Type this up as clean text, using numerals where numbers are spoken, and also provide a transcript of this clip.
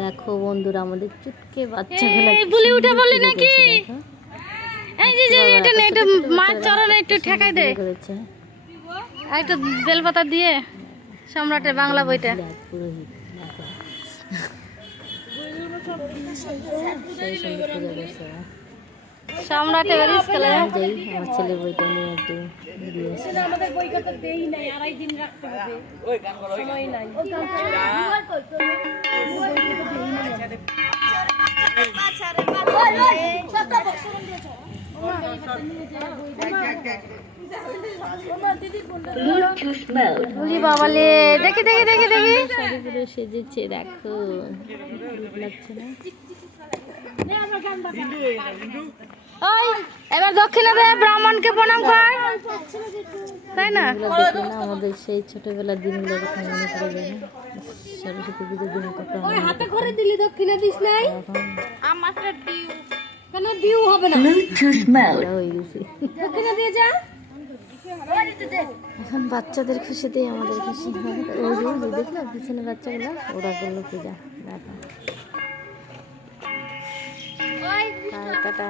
দেখো বন্ধুরা আমাদের চুটকে বাচ্চাগুলো বলি উঠে বলি নাকি এই যে যে এটা না এটা মাছ চড়ানো একটু ঠেকাই দে আর একটু বেলপাতা দিয়ে সম্রাটের বাংলা বইটা পুরোহিত সম্রাটের স্কুলে আমার ছেলে বইটা নিয়ে একটু দিয়ে আসি। আমাদের বই কত দেই নাই, 2.5 দিন রাখতে হবে। ওই গান করো, সময় নাই। বলি বাবালে দেখি দেখি দেখি দেখি শাড়ি পরে সেজেছে দেখো লাগছে না? ওই এবার দক্ষিণে দে ব্রাহ্মণকে প্রণাম কর তাই না এগুলো দেখলে না আমাদের সেই ছোটবেলার দিনগুলোর কথা মনে পড়ে যায় না? সরস্বতী পুজোর দিনের কথা ওই হাতে করে দিলি দক্ষিণা দিস নাই? এখন আমারটা দিউ। কেন দিউ হবে না? বড় হয়ে গেছি। দক্ষিণা দিয়ে যা। এখন বাচ্চাদের খুশিতেই আমাদের খুশি। ওই যে দেখলো পিছনে বাচ্চাগুলো ওরা করলো পূজা দেখো। টাটা।